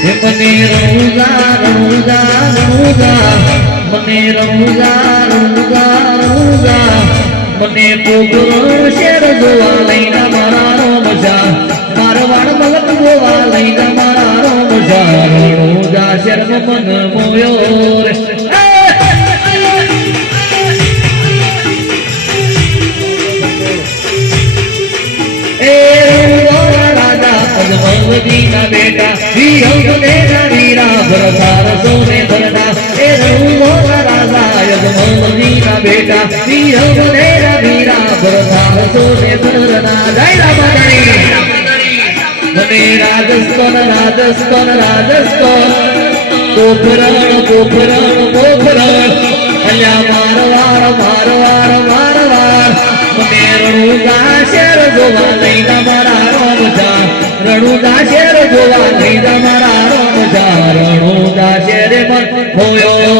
મને રણુજા રણુજા રણુજા મને રણુજા રણુજા રણુજા મને પોગરણ શેર જોવા લઈને મારા રોમજા મારવાડ મલક જોવા લઈને મારા રોમજા રણુજા શેર મન મોયો રે મદીના બેટા વીરા વીરા ભરતાર સોને ભરતા એ રણુજા રાજા યજમદીના બેટા વીરા વીરા ભરતાર સોને ભરતા જય રામાધણી મને રાજસ્થાન રાજસ્થાન રાજસ્થાન પોખરણ પોખરણ પોખરણ અલ્યા મારવાર મારવાર મારવાર મને રણુજા શેર જોવા લઈને મારા રોમજા રણુજા શેર જોવા લઈને મારા રોમજા રણુજા શેરે મન હોયો